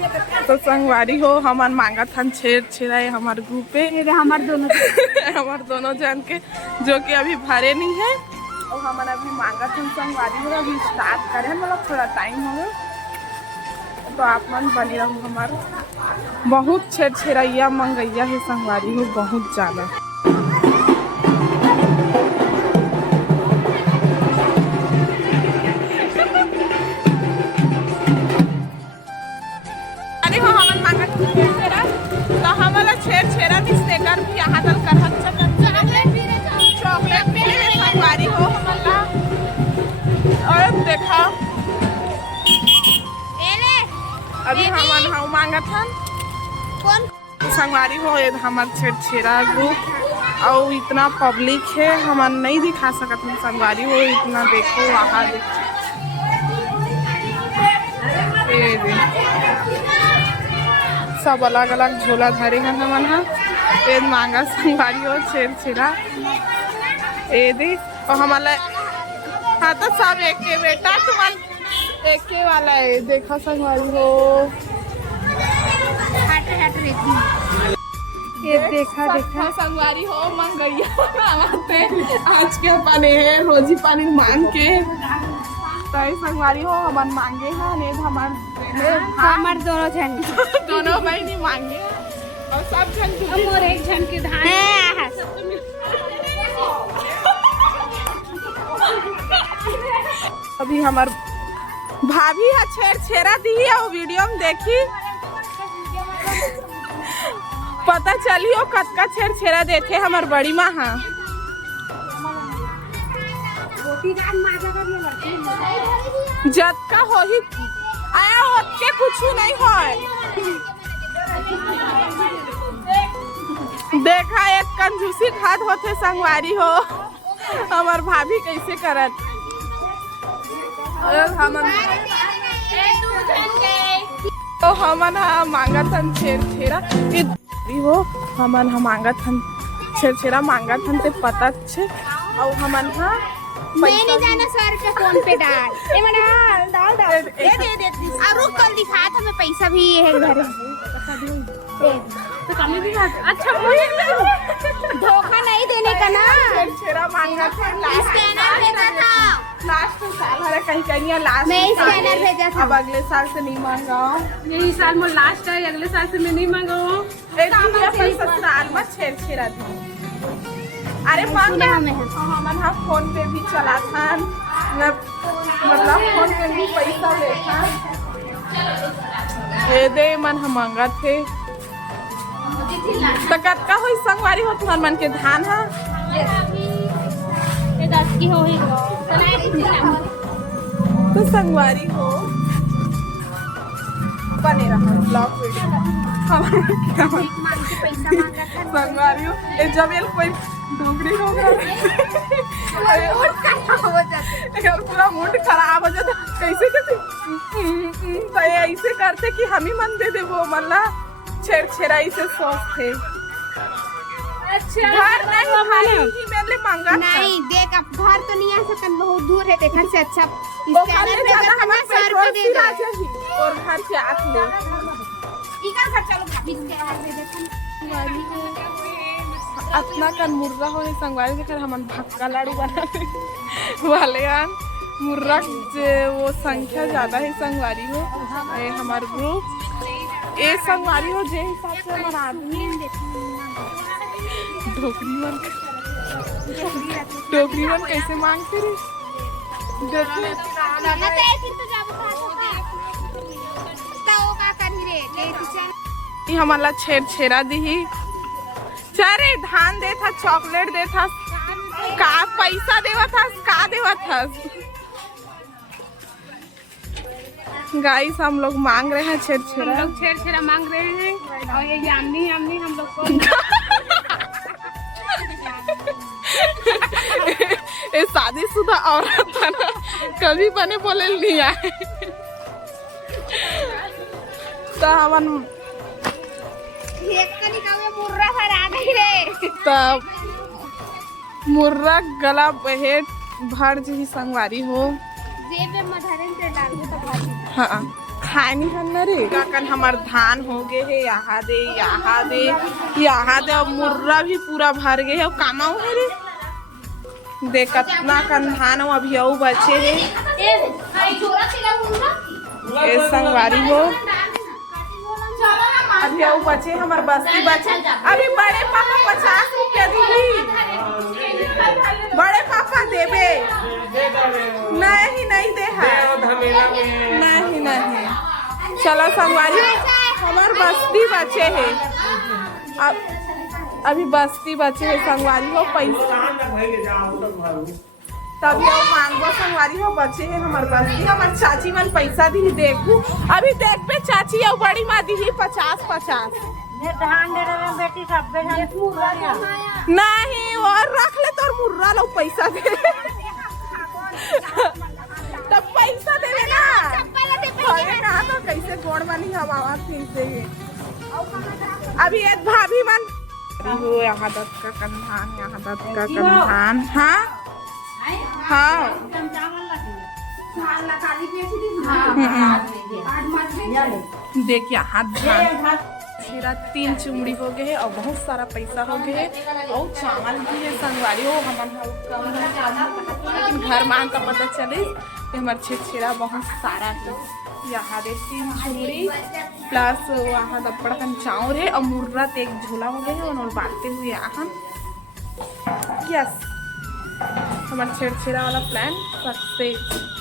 तो संगवारी हो हमार मांगा था छेड़ छेड़ाए हमारे ग्रुप पे हमार दोनों जन के जो कि अभी भरे नहीं है और हमारा अभी मांगा था संगवारी हो अभी स्टार्ट करें मतलब थोड़ा टाइम हो तो आप मन बने रहो। हमार बहुत छेड़ छेड़ैया मंगैया है संगवारी हो बहुत ज़्यादा। छेड़ छेड़ा भी स्टेकर भी यहाँ तक कर चॉकलेट मिले संगवारी हो हमारा। और देखा अभी हम मांगा था कौन संगवारी हो हमार छेड़ छेड़ा ग्रुप और इतना पब्लिक है हम नहीं दिखा सकते हम संगवारी हो इतना देखो वहाँ सब अलग अलग झोला धरे हैं हमन ये मांगा संगवारी हो छेड़ छेड़ा ये दे और हमारा हाँ तो सब एक के बेटा तुम एक के वाला है देखा संगवारी हो ये देखा संगवारी हो मंगैया आज के पानी है रोजी पानी मांग के तो संगवारी हो हमार मांगे हैं नहीं हमार दोनों बहनी मांगे और सब जन और एक जन के धान अभी हमार भाभी है छेड़ छेड़ा दी है वो वीडियो में देखी पता चली हो कतका छेड़ छेड़ा देते हमार बड़ी माँ हाँ जत का हो ही आया होके कुछ नहीं है देखा एक कंजूसी खाद होते संगवारी हो हमार भाभी कैसे करत तो हमन मांगा थन छेड़ छेड़ा हो हमन मांगा थन छेड़ छेड़ा मांगा थन ते पता छे और हमन मैं नहीं जाना सर के फोन पे डाल ए मैडम डाल दे और रुक कल दिखा था मैं पैसा भी है घर तो कमी भी अच्छा धोखा नहीं देने का ना छेड़ा मांगा था स्कैनर भेजा था लास्ट साल हमारा कहीं कहीं लास्ट मैं स्कैनर भेजा था अब अगले साल से नहीं मांगा यही साल में लास्ट है अगले साल से मैं नहीं मांगा ससुराल में छेड़ छेड़ा थी अरे मांगा हम फोन पे भी चला था मतलब फोन पे भी पैसा लेता हे दे मन हम मांगा थे तो कतका हो संगवारी हो तुम्हार मन के धान है ये 10 की हो ही तो संगवारी हो बने रहा ब्लॉग वीडियो संगवारी हो जब ये कोई डोगरी हो पूरा मूड खराब हो जाता कैसे तो ऐसे करते कि हम ही मन दे दे वो मल्ला छेड़ छेड़ाई से शौक थे अच्छा घर नहीं मैंने मांगा नहीं देख अब घर तो नहीं आ सकन बहुत दूर है देखने से अच्छा स्कैनर भेजा था हमारे पेट्रोल दे दे और घर से आत ले इधर घर चलो स्कैनर भेजा था अपना कन मुर्रा हो संगवारी देकर हमन भक्का लाड़ू बनाने वाले मुर्रा वो संख्या ज्यादा है संगवारी हो ये हमारे ग्रुप ये संगवारी हो जे हिसाब से हमारा आदमी टोकरी मन कैसे मांगते रे हमारा छेड़ छेड़ा दी चारे धान दे था चॉकलेट दे था का पैसा देवा था का देवा था गाइस हम लोग मांग रहे हैं छेड़ छेड़ा हम लोग छेड़ छेड़ा मांग रहे हैं और ये यामनी हम लोग को ये शादीशुदा औरत है ना कभी बने बोले नहीं आए तो हम तब मुर्रा गला बहेट भर जी संगवारी हो जेब में मधरन से डाल दो तो हाँ खाए नहीं करना रे काकन हमार धान हो गए है यहाँ दे यहाँ दे अब मुर्रा भी पूरा भर गए है अब कामाऊ है रे देख कितना कन धान अभी अऊ बचे है ये संगवारी हो अभी अऊ बचे हमार बस्ती बचे अभी बड़े पापा 50 रुपया दी बड़े पापा देवे नहीं दे है नहीं चलो संगवारी हमार बस्ती बचे है अब अभी बस्ती बचे है संगवारी हो पैसा तभी वो मांगो संगवारी हो बचे है हमार बस्ती हमार चाची मन पैसा दी देखू अभी देख पे चाची और बड़ी माँ दी 50 धान दे रहे बेटी सब नहीं और रख ले तो मुर्रा लो पैसा दे तब पैसा देवे ना अरे ना तो कैसे गोड़ बनी हम आवाज से अभी एक भाभी मन हो यहाँ दत्त का कंधान हाँ देख यहाँ धान खीरा 3 चुमड़ी हो गए और बहुत सारा पैसा हो गए और चावल भी है संगवारी हो लेकिन घर मांग का पता चले कि हमारे छेड़ा बहुत सारा है यहाँ दे 3 चुमड़ी प्लस वहाँ दपड़ा का चावल है और मुर्रा एक झोला हो गए और बांटते हुए यहाँ यस हमारे छेड़ा वाला प्लान सक्सेस